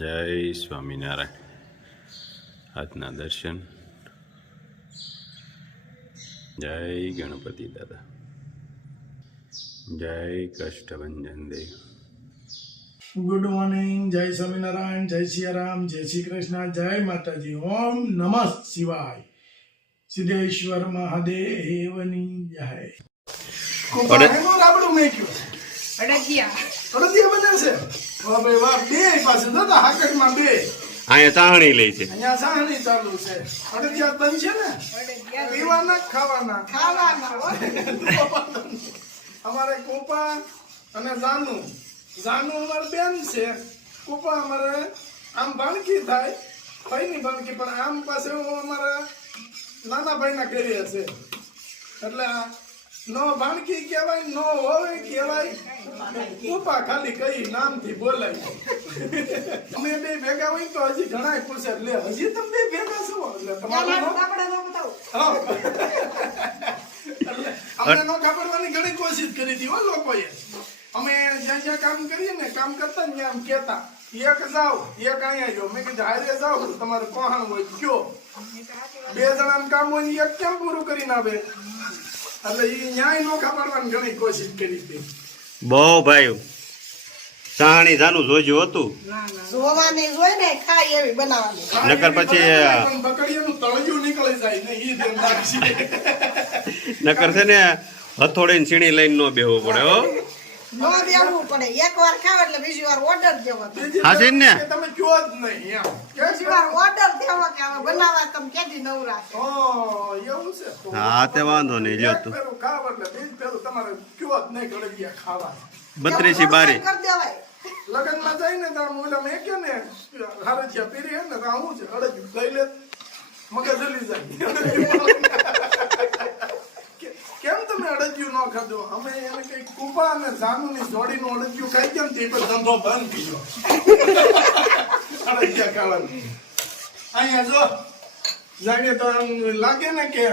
જય સ્વામિનારાયણ. આજના દર્શન. જય ગણપતિ દાદા. જય કષ્ટભંજન દેવ. Good morning. જય સ્વામિનારાયણ, જય સિયારામ, જય શ્રી કૃષ્ણ, જય માતાજી. ઓમ નમઃ શિવાય. સિદ્ધેશ્વર મહાદેવની જય. કોપાનું રાબડું મેક્યું અડદિયા બને છે. વાહ ભાઈ વાહ. બે પાસે દાદા હાકડમાં બે. અહીંયા ચાહણી લે છે. અહીંયા સાહણી ચાલુ છે. અડદિયા બન છે ને, પીવાના ખાવાના અમારે કોપા અને જાનુ અમારે બેન છે. કોપા અમારે આમ ભાણકી થાય, ભાઈની ભાણકી, પણ આમ પાસે અમારા નાના ભાઈના ઘરે હશે. એટલે નો ભાણકી કહેવાય, નો હોય કહેવાય, કોપા ખાલી કઈ નામથી બોલાય. અમે બે ભેગા હોય તો હજી ઘણા પૂછે, એટલે હજી તમે બે ભેગા છો? એટલે તમારે અમને નો ખબરવાની ઘણી કોશિશ કરી હતી હો લોકોએ. અમે જ્યાં જ્યાં કામ કરીએ ને, કામ કરતા ને આમ કેતા, એક જાવ એક અહીંયા જો. મેં કીધું હારે જાવ, તમારે કોહાણ હોય કયો. બે જણાનું કામ હોય એક કેમ પૂરું કરીને આવે? એટલે એ ન્યાય નો ખબરવાની ઘણી કોશિશ કરી હતી. બહુ ભાઈ ચાહણી જાનું જોજો હતું. જોવાની જોઈ ને ખાય એવી બનાવવાની. નકર પછી બકડીયાનું તળિયું નીકળી જાય ને, ઈ ધ્યાન રાખશે. નકર છે ને હથોડી ને સીણી લઈને નો બેહવું પડે હો. નો દેવું પડે. એકવાર ખાવ એટલે બીજી વાર ઓર્ડર દેવો. હાજી ને તમે કયો જ નહીં એમ. બીજી વાર ઓર્ડર દેવો કે હવે બનાવવા તમે કેદી નવરા. ઓ એવું છે. હા તે વાંધો નહીં લ્યો તું. પેલું ખાવ એટલે બીજ પેલું તમારે કયો જ નહીં ગળગિયા ખાવા. 32 બારી કરી દેવાય. લગનમાં જાય ને તો ઓલા મેં કે ને હારજિયા પીરી હે ને તો હું છે અડજ્યું લઈ લે, મગજ જલી જાય. કેમ તમે અડજ્યું ન ખાધું? અમે એને કઈ કુપા અને જાનુની જોડીનું અડજ્યું ખાઈ કેમ તે પર ધંધો બંધ કર્યો. અડજ્યા ખાવાનું અહીંયા જો જાગે તો આમ લાગે ને કે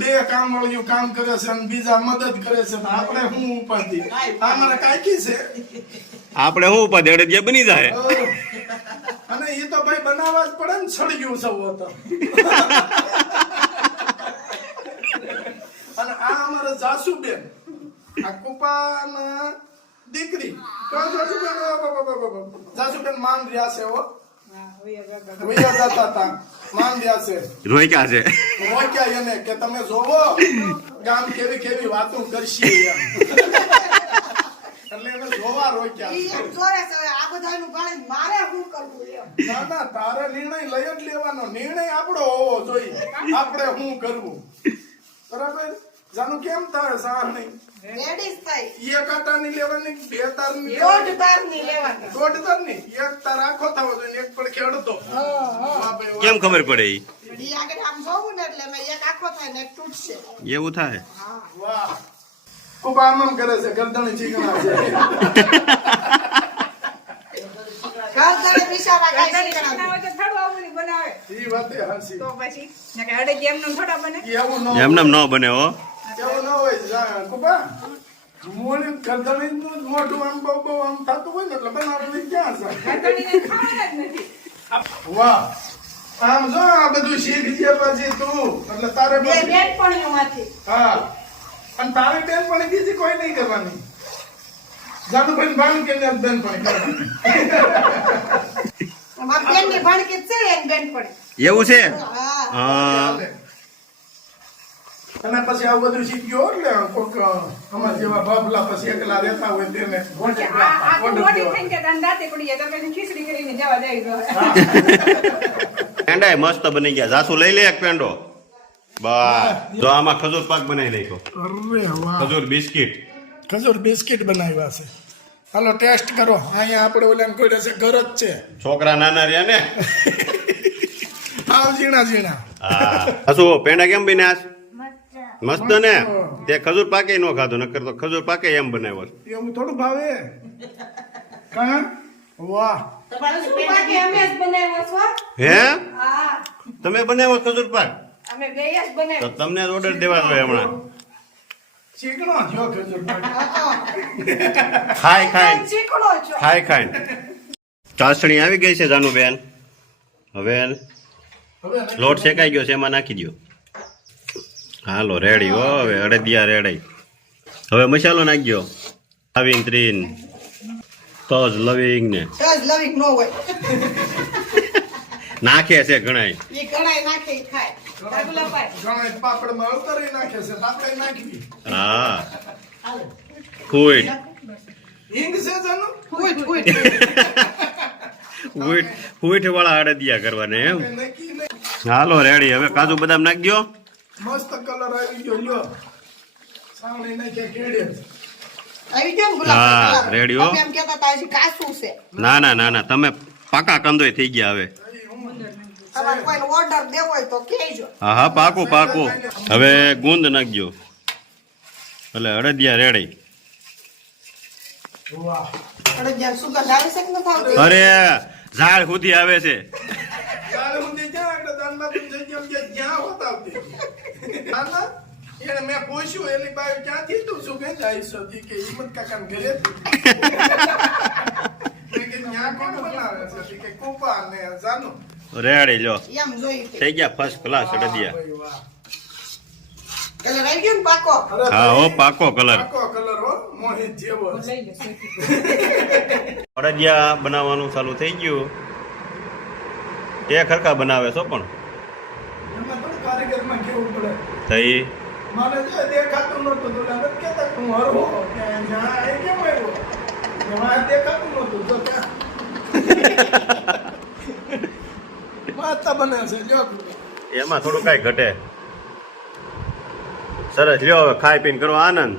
બે કામ વાળીઓ કામ કરે છે અને બીજા મદદ કરે છે. આપણે શું ઉપાધિ? અમારા કાકી છે, આપણે શું ઉપાધિ? અડદિયા બની જાય. અને એ તો ભાઈ બનાવવા જ પડે ને. સળિયું સૌ હતો. અને આ અમારા જાસુબેન, આ કુપાના દીકરી. જાસુબેન માન રહ્યા છે હો. વૈયા જતા હતા, માન રહ્યા છે. રોક્યા છે. રોક્યા એને કે તમે જોવો ગામ કેવી કેવી વાતો કરશે એમ. એટલે એને જોવા રોક્યા. ઈ એમ જોરે છે હવે આ બધાનું ગણે મારે શું કરવું એમ. ના ના, તારે નિર્ણય લઈ જ લેવાનો. નિર્ણય આપણો હોવો જોઈએ. આપણે શું કરવું, બરાબર? જાનું કેમ થાય સાહણી? રેડી થાય. એક આટાની લેવાની, બે તારની દોઢ તારની લેવાની. દોઢ તારની. એક તાર આખો થવો જોઈએ, એક પડખે અડધો. કેમ ખબર પડે ઈ? ઈ આગળ આમ જોવું ને એટલે મેં એક આખો થાય ને એક તૂટશે. એવું થાય. વાહ, ખૂબ આમ કરે છે. ગરદણી ચીકણા છે. ઘર બિચારા કાંઈ શીખડા. ઈ વાતે હાચી. એવું ન એમને ન બને હો. એવું ન હોય. કુપા મોડી ગરદણીનું જ મોઢું આમ બહુ બહુ આમ થતું હોય ને એટલે બનાવવાની ક્યાં છે? વાહ, આમ જો આ બધું શીખ ગયા પછી તું, એટલે તારે બે બેનપણીઓમાંથી. હા, અને તારી બેનપણી બીજી કોઈ નહીં કરવાની. જાનુભાઈ ભાણકી ને બેનપણી કરવાની. અમારી બેનની ભણકી જ છે એની બેનપણી. એવું છે. હા. હા. અને પછી આવું બધું શીખ્યો એટલે કોક અમાર જેવા બાબલા પછી એકલા રહેતા હોય તેને પેંડા મસ્ત બની ગયા. જાસુ લઈ લે એક પેંડો. બસ જો આમાં ખજૂર પાક બનાવી નાખ્યો. અરે વાહ, ખજૂર બિસ્કિટ. ખજૂર બિસ્કિટ બનાવ્યા છે. હાલો ટેસ્ટ કરો. અહીંયા આપણે ઓલા કોઈ છે ઘર જ છે. છોકરા નાના રહ્યા ને. આવ ઝીણા ઝીણા. હા. હસુ પેંડા કેમ બન્યા? મસ્ત ને. તે ખજૂર પાકે નો ખાધો, નકર તો ખજૂર પાકે એમ બનાવ્યો. એવું થોડું ભાવે. કા વાહ, તમારું શું બાકી અમે જ બનાવ્યો છો? હે હા, તમે બનાવ્યો ખજૂર પાક? અમે બે જ બનાવ્યો. તો તમને ઓર્ડર દેવા જોઈએ હમણાં. ચીકણો થયો ખજૂર પાક. ખાય ખાય ચીકણો છો. ખાય ખાય. ચાસણી આવી ગઈ છે જાનુબેન. હવે હવે લોટ શેકાઈ ગયો છે, એમાં નાખી દો. હાલો રેડી હો. હવે અડદિયા રેડી. હવે મસાલો નાખજો. લવિંગ ત્રીન તજ લવિંગ ને તજ લવિંગ ન હોય નાખે છે ઘણાય. ઈ કણાઈ નાખે ઈ ખાય કાગુલાભાઈ ઘણા પાપડમાં ઉતારી નાખે છે, આપણે નાખવી. હા ફૂટ હિંગ છે જાનુ? ફૂટ ફૂટ ફૂટ ફૂટ વાળા અડદિયા કરવાને એમ. આપણે નક્કી નહીં. હાલો રેડી. હવે કાજુ બદામ નાખજો. મસ્ત કલર આવી ગયો લ્યો. સાવણી નાખ્યા કેડે. આવી ગયો ને હા, ગુલાબ ready હો. એમ કહેતા હતા હજી કાચું છે ના ના ના ના, તમે પાકા કંદોય થઈ ગયા હવે. તમારે કોઈને ઓર્ડર દેવો હોય તો કહેજો હા હા પાકું પાકું. હવે ગુંદ નાખજો. એટલે અડદિયા રેડી. વાહ. અરે જ્યાં સુગંધ આવે છે કે નથી આવતી અરે ઝાડ સુધી આવે છે. ત્યારે સુધી જ્યાં એટલે દાનમાં તું જગ્યા જ્યાં હોતાવતી. દાના એને મેં પૂછ્યું એની બાઈ ક્યાંથી તું શું કે જાય છે કે હિંમત કાકા ઘરે ત્યાં કોણ બનાવે છે કે કુપા ને જાનું. રેડી લો. એમ જોઈ થઈ ગયા ફર્સ્ટ ક્લાસ અડદિયા. ભાઈ વાહ. કલર આવી ગયો ને પાકો અરે હા હો પાકો કલર. પાકો કલર હો મોહિત જેવો છે. અડદિયા બનાવવાનું ચાલુ થઈ ગયું. એ ખરખા બનાવે છો પણ એમાં થોડું કારીગરમાં કેવું પડે. થઈ મારે જો દેખાતું નહોતું તો નથી કહેતા કે હું હરવો કે જ્યાં એ કેમ આવ્યો જ્યાં દેખાતું નહોતું તો ત્યાં માતા બને છે જો એમાં થોડું કાંઈ ઘટે. સરસ લ્યો. હવે ખાઈ પીને કરો આનંદ.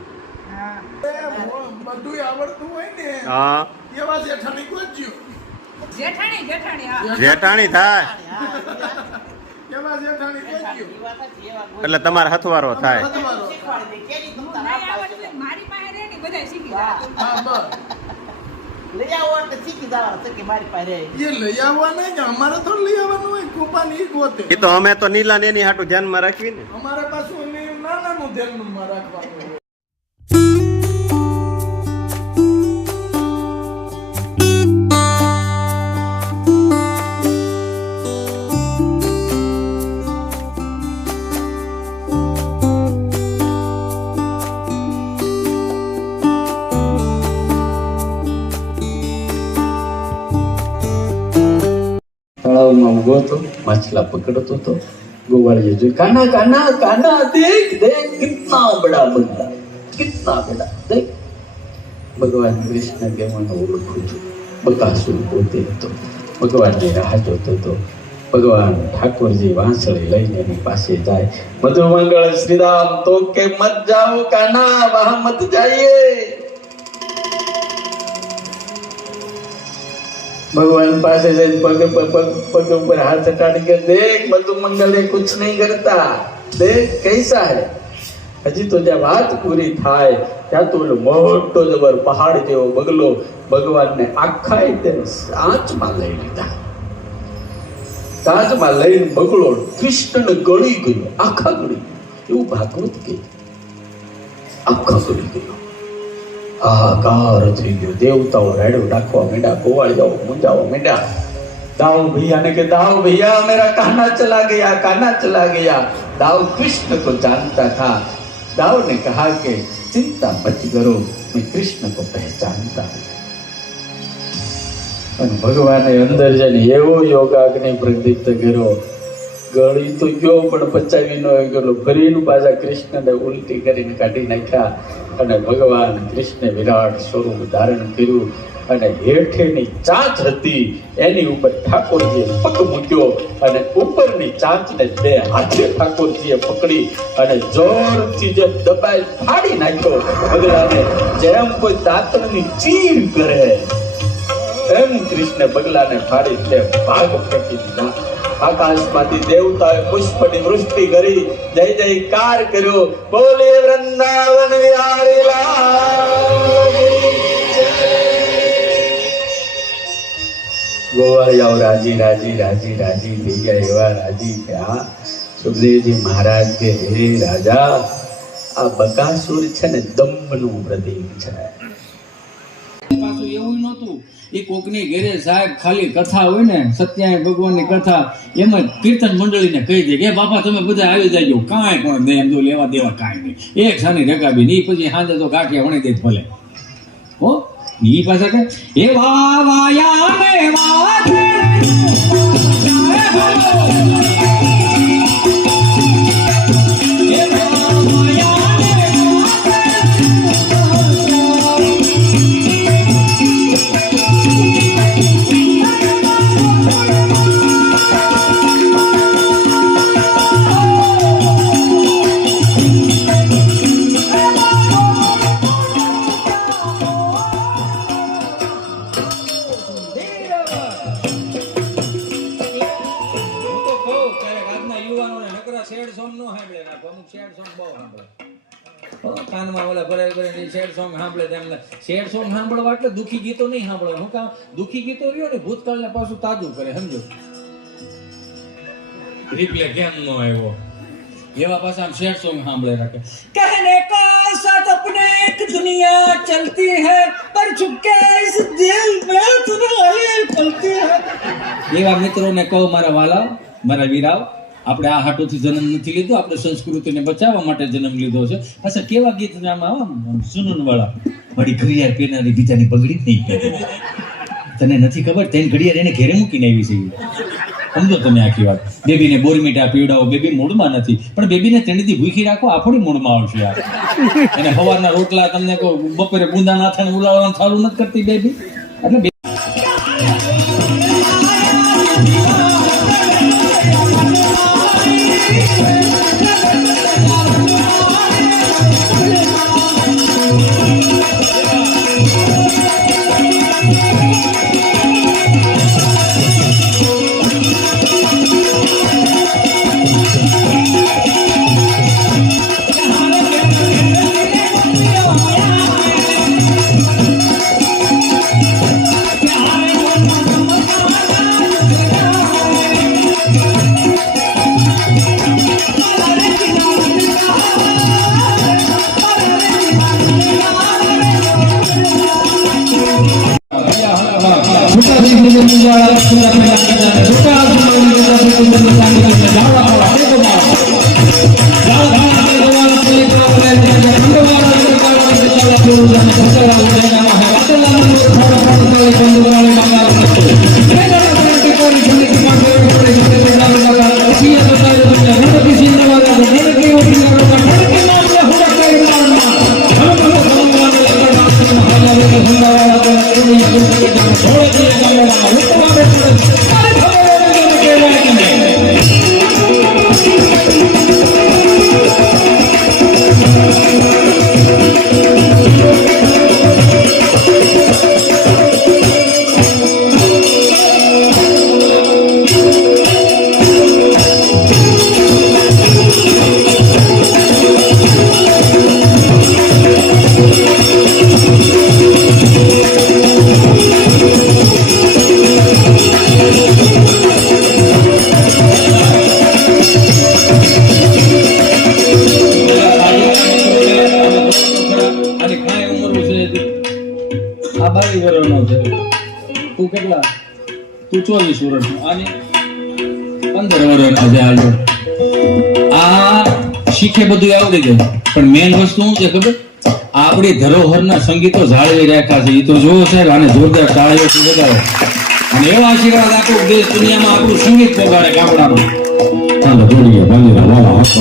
બધું આવડતું હોય ને હા એવા જેઠાણી ગોજ્યું જેઠાણી જેઠાણી હા જેટાણી થાય એવા જેઠાણી ગોજ્યું એટલે તમારે હથવારો થાય. તમારો નહીં આવડતું હોય, મારી પાસે રહે ને બધાય શીખી જાય. હા બસ લઈ આવો એટલે શીખી જવાનું છે કે મારી પાસે એ લઈ આવવા નહીં કે અમારે થોડું લઈ આવવાનું હોય કોપાની ઈ ગોતે એ તો અમે તો નીલા ને એની હાટું ધ્યાનમાં રાખવી ને. અમારે પાછું નાનાનું ધ્યાનમાં રાખવાનું હોય. તળાવમાં ઉભો હતો, માછલા પકડતો હતો. ગોવાળીએ જોયું, કાના કાના કાના દેખ દેખ કિતના બડા બંદા, કિતના બડા દેખ. ભગવાન કૃષ્ણ કહેવાનું ઓળખું છું. બકાસુર પોતે હતો. ભગવાનની રાહ જોતો હતો. ભગવાન ઠાકોરજી વાંસળી લઈને એની પાસે જાય. મધુર મંગળ શ્રીરામ તો કે મત જાઓ કાના, વહાં મત જાइए. भगवान पास से पग ऊपर हाथ हटाने के देख मधु मंगल है कुछ नहीं करता, देख कैसा है. हजी तो जब बात पूरी थाय ત્યાં તો ઓલો મોટો જબર પહાડ જેવો બગલો ભગવાનને આખા તેને સાચમાં લઈ લીધા. સાચમાં લઈને બગલો કૃષ્ણને ગળી ગયો, આખા ગળી એવું ભાગવત કે આખા ગળી ગયો. आकार થઈ ગયો. દેવતાઓ રાડો નાખવા માંડ્યા, ગોવાળિયાઓ મુંજાવા માંડ્યા. दाव भैया ने कहा दाव भैया मेरा कान्हा चला गया, कान्हा चला गया. दाव कृष्ण को जानता था. दाव ने कहा कि चिंता मत करो, मैं कृष्ण को पहचानता हूँ. અને ભગવાને અંદર જઈને એવો યોગાગ્નિ પ્રદીપ્ત કર્યો. ગળી તો ગયો પણ પચાવી ન ગયો. ફરીનું પાછા કૃષ્ણને ઉલટી કરીને કાઢી નાખ્યા અને ભગવાન કૃષ્ણે વિરાટ સ્વરૂપ ધારણ કર્યું. અને હેઠેની ચાંચ હતી એની ઉપર ઠાકોરજીએ પગ મૂક્યો અને ઉપરની ચાંચને બે હાથે ઠાકોરજીએ પકડી અને જોરથી જે દબાઈ ફાડી નાખ્યો. બગલાને જેમ કોઈ દાંતણની ચીર કરે એમ કૃષ્ણ બગલાને ફાડી બે ભાગ ફેંકી દીધા. આકાશમાંથી દેવતાએ પુષ્પની વૃષ્ટિ કરી જય જયકાર કર્યો. બોલે વૃંદાવન વિહારી લાલ. ગોવાળિયાઓ રાજી રાજી રાજી રાજી થઈ ગયા. એવા રાજી કે આ સુખદેવજી મહારાજ કે હે રાજા, આ બકાસુર છે ને દંભનું પ્રતીક છે. પાછું એવું નહોતું નહોતું. એ કોકની ઘેરે સાહેબ ખાલી કથા હોય ને સત્યનારાયણ ભગવાનની કથા, એમાં કીર્તન મંડળીને કહી દે કે બાપા તમે બધા આવી જાજો, કાંઈ કોઈ નહીં, એમ તો લેવા દેવા કાંઈ નહીં, એક સાની રકાબી નહીં, પછી સાંજે તો ગાંઠિયા વણી દે ભલે. હો ઈ પાછા કે એ વાયા ને વાજે સેડ સોંગ સાંભળવા એટલે દુઃખી ગીતો નહીં સાંભળવા. હું કામ દુઃખી ગીતો રહ્યો ને ભૂતકાળને પાછું તાજું કરે, સમજો રિપ્લે કેમ નો આવ્યો એવા પાછા આમ સેડ સોંગ સાંભળે રાખે. कहने का साथ अपने एक दुनिया चलती है पर चुपके इस दिल में तुम्हारी चलती है. એવા મિત્રોને કહો મારા વાલા, મારા વીરાવ, આપણે આ હાટોથી જન્મ નથી લીધો, આપણે સંસ્કૃતિને બચાવવા માટે જન્મ લીધો છે. પાછા કેવા ગીત આમાં સુનન વાળા, વળી ઘડિયાળ પહેરનારી બીજાની પગડી નહીં પહેરે. તને નથી ખબર, તેને ઘડિયાળ એને ઘેરે મૂકીને આવી છે. સમજો તમે આખી વાત. બેબીને બોરમીટા પીવડાવો, બેબી મૂડમાં નથી, પણ બેબીને તેણીથી ભૂખી રાખો, આપણી મૂડમાં આવશે. એને સવારના રોટલા તમને કહો, બપોરે બુંદા નાથાને ઉલાવવાનું ચાલુ નથી કરતી બેબી. એટલે તું 24 વર્ષ અને 15 વર્ષ આજે આવ્યો. આ શીખે બધું આવડી જાય, પણ મેન વસ્તુ શું છે ખબર? આપણી ધરોહરના સંગીતો જાળવી રાખ્યા છે. એ તો જોવો સાહેબ, આને જોરદાર તાળીઓથી વધારો. અને એવા આશીર્વાદ આપો દેશ દુનિયામાં આપણું સંગીત પગાડે ગામડામાં. ચાલો જોડીએ બાંધીને વાળા હસ્ત